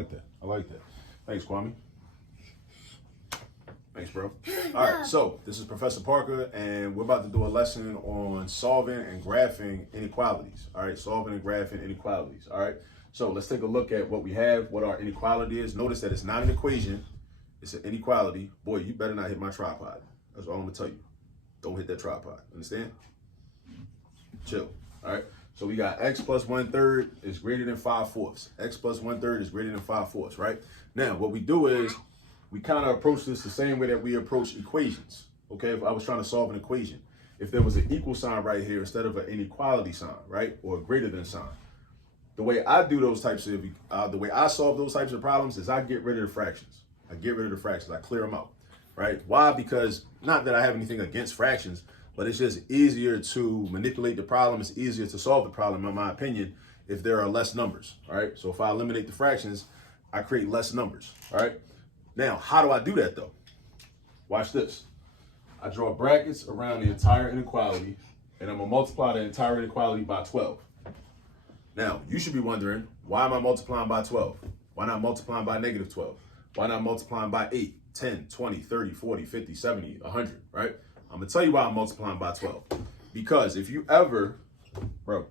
like that. I like that. Thanks, Kwame. Thanks, bro. All right, so this is Professor Parker, and we're about to do a lesson on solving and graphing inequalities. All right, solving and graphing inequalities. All right, so let's take a look at what we have, what our inequality is. Notice that it's not an equation, it's an inequality. Boy, you better not hit my tripod. That's all I'm gonna tell you. Don't hit that tripod. Understand? Chill. All right. So we got x plus 1/3 is greater than 5/4. X plus 1/3 is greater than 5/4, right? Now, what we do is we kind of approach this the same way that we approach equations. Okay, if I was trying to solve an equation, if there was an equal sign right here instead of an inequality sign, right, or a greater than sign, the way I do those types of, the way I solve those types of problems is I get rid of the fractions. I clear them out, right? Why? Because not that I have anything against fractions, but it's just easier to manipulate the problem. It's easier to solve the problem, in my opinion, if there are less numbers, all right? So if I eliminate the fractions, I create less numbers, all right? Now, how do I do that though? Watch this. I draw brackets around the entire inequality, and I'm gonna multiply the entire inequality by 12. Now, you should be wondering, why am I multiplying by 12? Why not multiplying by negative 12? Why not multiplying by 8, 10, 20, 30, 40, 50, 70, 100, right? I'm gonna tell you why I'm multiplying by 12. Because if you ever, bro,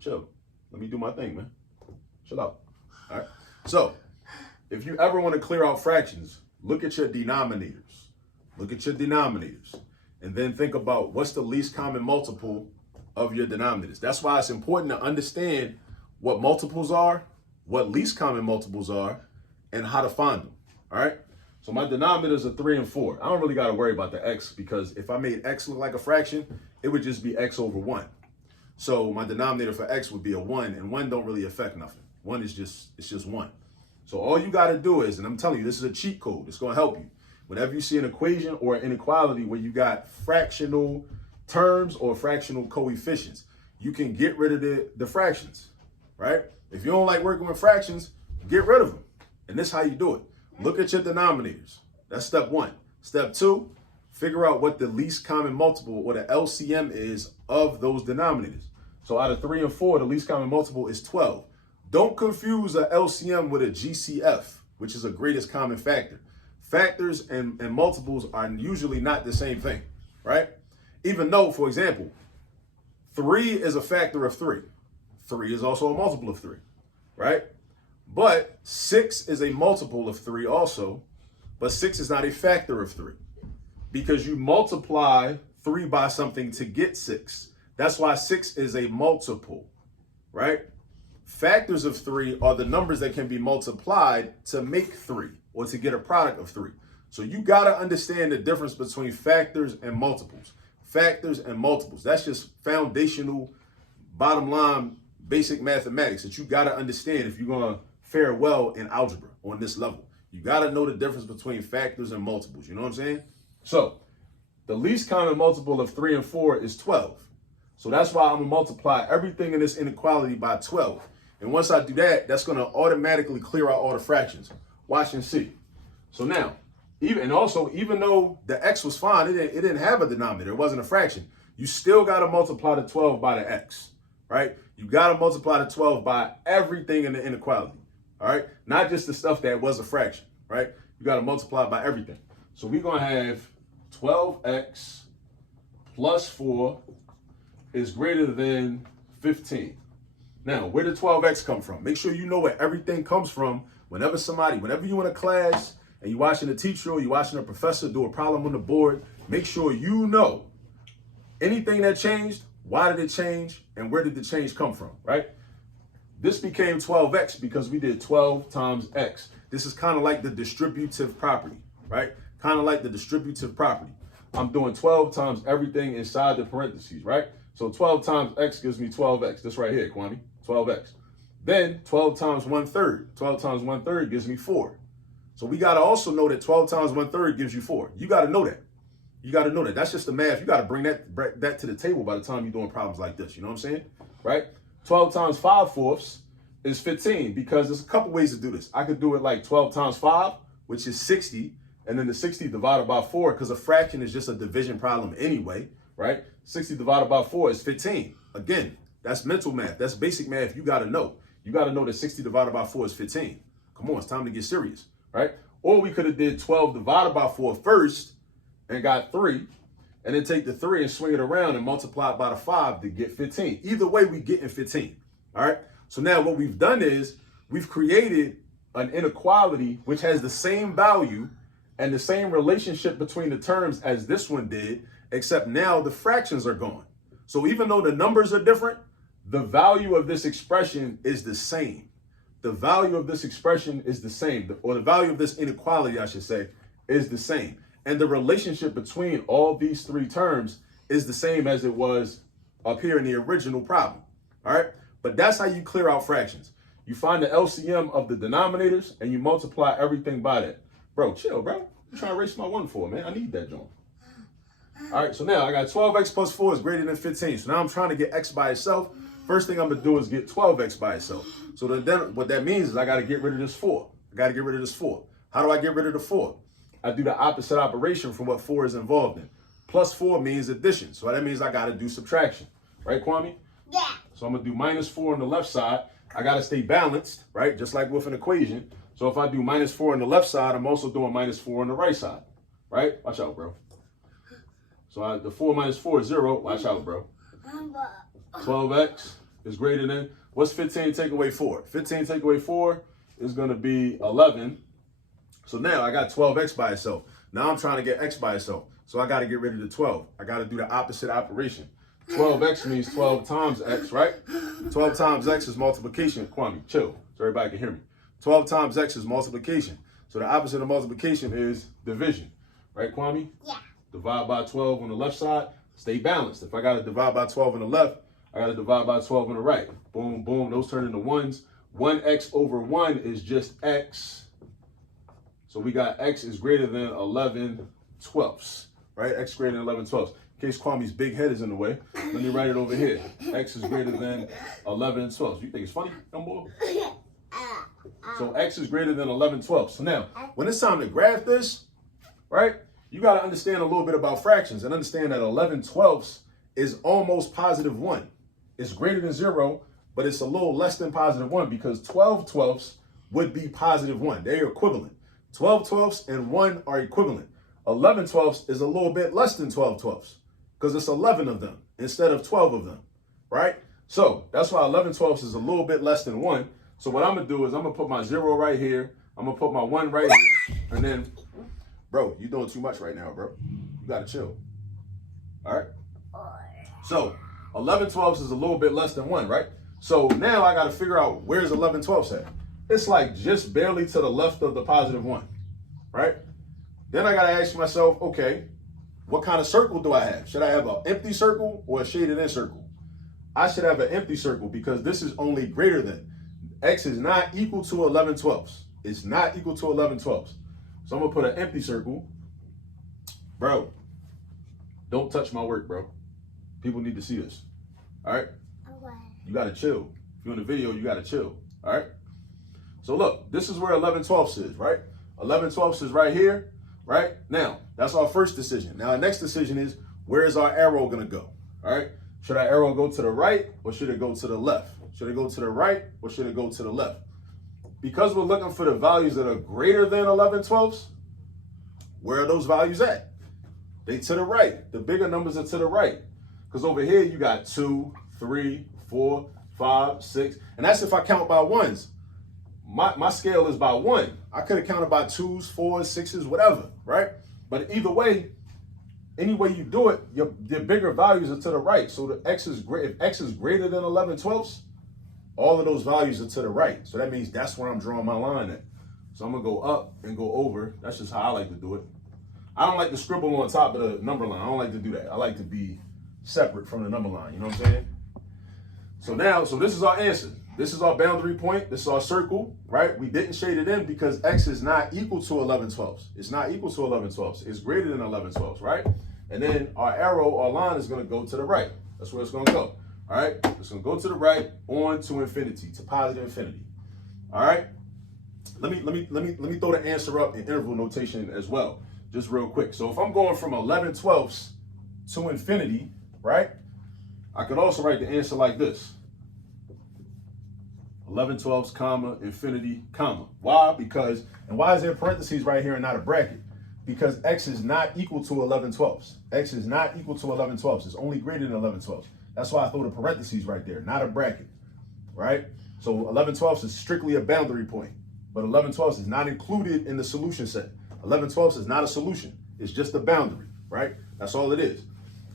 chill. Let me do my thing, man. Chill out. All right. So if you ever want to clear out fractions, look at your denominators. Look at your denominators. And then think about what's the least common multiple of your denominators. That's why it's important to understand what multiples are, what least common multiples are, and how to find them. All right. So my denominators are 3 and 4. I don't really got to worry about the x, because if I made x look like a fraction, it would just be x over 1. So my denominator for x would be a 1, and 1 don't really affect nothing. 1 is just 1. So all you got to do is, and I'm telling you, this is a cheat code. It's going to help you. Whenever you see an equation or an inequality where you got fractional terms or fractional coefficients, you can get rid of the fractions, right? If you don't like working with fractions, get rid of them. And this is how you do it. Look at your denominators. That's step 1. Step 2, figure out what the least common multiple, or the LCM is of those denominators. So out of 3 and 4, the least common multiple is 12. Don't confuse a LCM with a GCF, which is a greatest common factor. Factors and multiples are usually not the same thing, right? Even though, for example, 3 is a factor of 3. 3 is also a multiple of 3, right? But 6 is a multiple of 3 also, but 6 is not a factor of 3, because you multiply 3 by something to get 6. That's why 6 is a multiple, right? Factors of 3 are the numbers that can be multiplied to make 3, or to get a product of 3. So you got to understand the difference between factors and multiples. Factors and multiples. That's just foundational, bottom line, basic mathematics that you got to understand if you're going to fare well in algebra on this level. You got to know the difference between factors and multiples. You know what I'm saying? So the least common multiple of 3 and 4 is 12. So that's why I'm going to multiply everything in this inequality by 12. And once I do that, that's going to automatically clear out all the fractions. Watch and see. So now, even though the x was fine, it didn't have a denominator, it wasn't a fraction, you still got to multiply the 12 by the x, right? You got to multiply the 12 by everything in the inequality, all right? Not just the stuff that was a fraction, right? You got to multiply by everything. So we're going to have 12x plus 4 is greater than 15. Now, where did 12x come from? Make sure you know where everything comes from. Whenever you in a class and you're watching a teacher or you're watching a professor do a problem on the board, make sure you know anything that changed, why did it change, and where did the change come from, right? This became 12x because we did 12 times x. This is kind of like the distributive property, right? Kind of like the distributive property. I'm doing 12 times everything inside the parentheses, right? So 12 times x gives me 12x. This right here, Kwame, 12x. Then 12 times 1/3. 12 times 1/3 gives me 4. So we got to also know that 12 times 1/3 gives you 4. You got to know that. You got to know that. That's just the math. You got to bring that to the table by the time you're doing problems like this. You know what I'm saying? Right? 12 times 5/4 is 15, because there's a couple ways to do this. I could do it like 12 times 5, which is 60, and then the 60 divided by 4, because a fraction is just a division problem anyway, right? 60 divided by 4 is 15. Again, that's mental math. That's basic math you got to know. You got to know that 60 divided by 4 is 15. Come on, it's time to get serious, right? Or we could have did 12 divided by 4 first and got 3, and then take the 3 and swing it around and multiply it by the 5 to get 15. Either way, we getting 15, all right? So now what we've done is we've created an inequality which has the same value and the same relationship between the terms as this one did, except now the fractions are gone. So even though the numbers are different, the value of this expression is the same. The value of this expression is the same, or the value of this inequality, I should say, is the same. And the relationship between all these 3 terms is the same as it was up here in the original problem, all right? But that's how you clear out fractions. You find the LCM of the denominators and you multiply everything by that. Bro, chill, bro. I'm trying to erase my 1 4, man. I need that, John. All right, so now I got 12x plus 4 is greater than 15. So now I'm trying to get x by itself. First thing I'm going to do is get 12x by itself. So then what that means is I got to get rid of this 4. I got to get rid of this 4. How do I get rid of the 4? I do the opposite operation from what 4 is involved in. Plus 4 means addition. So that means I got to do subtraction. Right, Kwame? Yeah. So I'm going to do minus 4 on the left side. I got to stay balanced, right? Just like with an equation. So if I do minus 4 on the left side, I'm also doing minus 4 on the right side. Right? Watch out, bro. So the 4 minus 4 is 0. Watch out, bro. 12x is greater than, what's 15 take away 4? 15 take away 4 is going to be 11. So now I got 12x by itself. Now I'm trying to get x by itself. So I got to get rid of the 12. I got to do the opposite operation. 12x means 12 times x, right? 12 times x is multiplication. Kwame, chill, so everybody can hear me. 12 times x is multiplication. So the opposite of multiplication is division. Right, Kwame? Yeah. Divide by 12 on the left side. Stay balanced. If I got to divide by 12 on the left, I got to divide by 12 on the right. Boom, boom. Those turn into 1s. 1x over 1 is just x. So we got x is greater than 11 twelfths. Right? X greater than 11 twelfths. In case Kwame's big head is in the way, let me write it over here. X is greater than 11 twelfths. You think it's funny, young boy? So x is greater than 11 twelfths. So now, when it's time to graph this, right, you got to understand a little bit about fractions and understand that 11 twelfths is almost positive 1. It's greater than 0, but it's a little less than positive 1 because 12 twelfths would be positive 1. They're equivalent. 12 twelfths and 1 are equivalent. 11 twelfths is a little bit less than 12 twelfths because it's 11 of them instead of 12 of them, right? So that's why 11 twelfths is a little bit less than 1. So what I'm going to do is I'm going to put my 0 right here. I'm going to put my 1 right here. And then, bro, you're doing too much right now, bro. You got to chill. All right? So 11 twelfths is a little bit less than 1, right? So now I got to figure out where's 11 twelfths at. It's like just barely to the left of the positive 1, right? Then I got to ask myself, okay, what kind of circle do I have? Should I have an empty circle or a shaded in circle? I should have an empty circle because this is only greater than. X is not equal to 11 twelfths. It's not equal to 11 twelfths. So I'm going to put an empty circle. Bro, don't touch my work, bro. People need to see this. All right? Okay. You got to chill. If you're in the video, you got to chill. All right? So look, this is where 11 twelfths is, right? 11 twelfths is right here, right? Now, that's our first decision. Now, our next decision is, where is our arrow going to go? All right? Should our arrow go to the right or should it go to the left? Should it go to the right or should it go to the left? Because we're looking for the values that are greater than 11 twelfths, where are those values at? They to the right. The bigger numbers are to the right. Because over here, you got 2, 3, 4, 5, 6. And that's if I count by ones. My scale is by 1. I could have counted by 2s, 4s, 6s, whatever, right? But either way, any way you do it, your bigger values are to the right. So the x is if x is greater than 11 twelfths, all of those values are to the right. So that means that's where I'm drawing my line at. So I'm going to go up and go over. That's just how I like to do it. I don't like to scribble on top of the number line. I don't like to do that. I like to be separate from the number line. You know what I'm saying? So this is our answer. This is our boundary point. This is our circle, right? We didn't shade it in because x is not equal to 11 twelfths. It's not equal to 11 twelfths. It's greater than 11 twelfths, right? And then our arrow, our line is going to go to the right. That's where it's going to go. All right? It's going to go to the right on to infinity, to positive infinity. All right? Let me throw the answer up in interval notation as well, just real quick. So if I'm going from 11 twelfths to infinity, right? I could also write the answer like this. 11/12, comma, infinity, comma. Why? Because, and why is there parentheses right here and not a bracket? Because x is not equal to 11/12. X is not equal to 11/12. It's only greater than 11/12. That's why I throw the parentheses right there, not a bracket, right? So 11/12 is strictly a boundary point, but 11/12 is not included in the solution set. 11/12 is not a solution. It's just a boundary, right? That's all it is.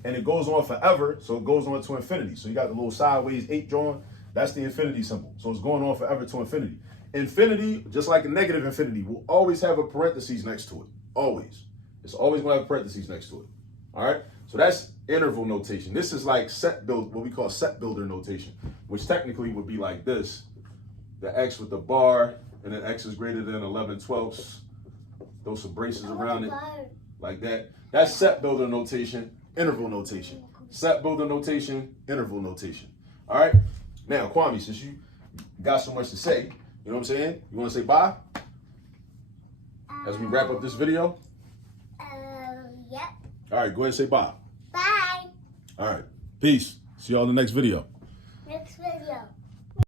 And it goes on forever, so it goes on to infinity. So you got the little sideways 8 drawn. That's the infinity symbol. So it's going on forever to infinity. Infinity, just like a negative infinity, will always have a parentheses next to it. Always. It's always going to have parentheses next to it. All right? So that's interval notation. This is like what we call set builder notation, which technically would be like this. The x with the bar, and then x is greater than 11/12. Throw some braces around it, like that. That's set builder notation, interval notation. Set builder notation, interval notation. All right? Now, Kwame, since you got so much to say, you know what I'm saying? You want to say bye? As we wrap up this video? Yep. All right, go ahead and say bye. Bye. All right, peace. See y'all in the next video.